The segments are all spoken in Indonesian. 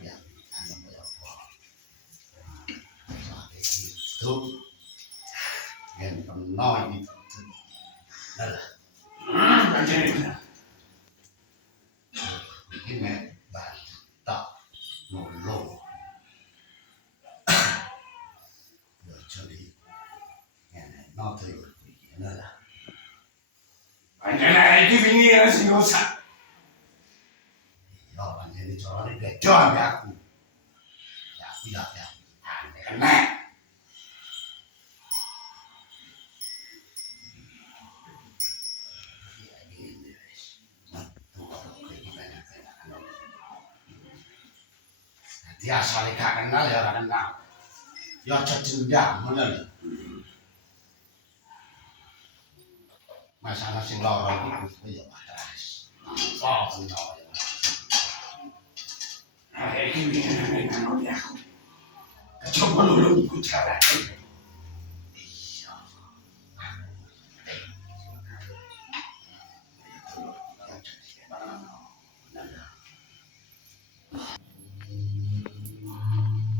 yang anu apa itu yang penuh itu lah ini tak nolong ya jadi ini not itu lah Anjana iki wingi sing rusak. ya panjene carane beda ambek aku ya aneh kena dia asale gak kenal ya ora kenal ya aja dendam ngono lho masalah sing lara iki ya waras oh no Iki wingi nang aku. Coba nulung ku cara.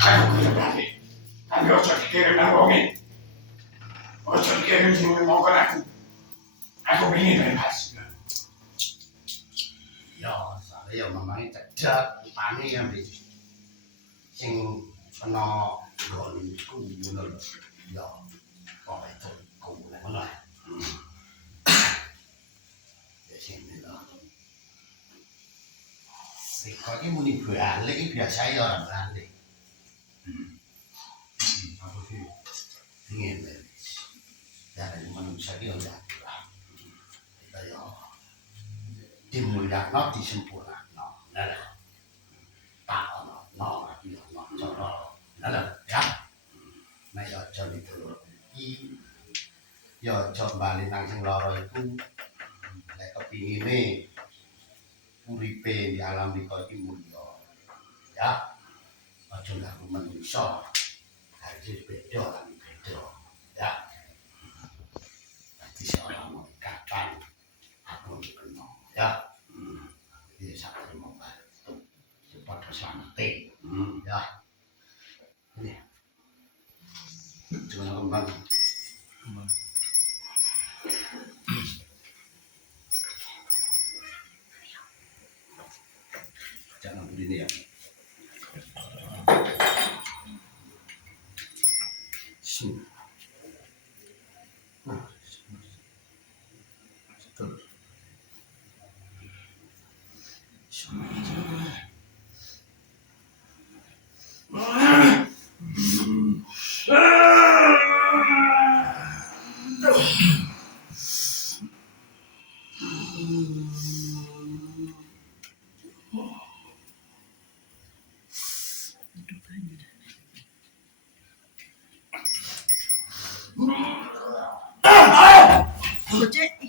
Aku kembali. Tapi ojo dikirim nang wonge. Ojo dikirim sing mau aku. Aku pengen bebas. ya sale ya memang cedhak upane ya mbek sing kena nggonku ngono lho ya kok itu ngono ya sing lho sik kok iki muni balik iki biasa ya ora balik apa sih ngene ya manusia iki ora ya dimulyakno disempurnakno lha tak ono iki ono cara lha ya nek aja iki ya aja bali nang sing lara iku nek kepingine uripe di alam iki iki mulya ya aja ngaku manusa harus beda lan beda ya dadi seorang kapan aku kena ya ini sangat membantu supaya selamat ya ini cuma kembang jangan begini ya Cek.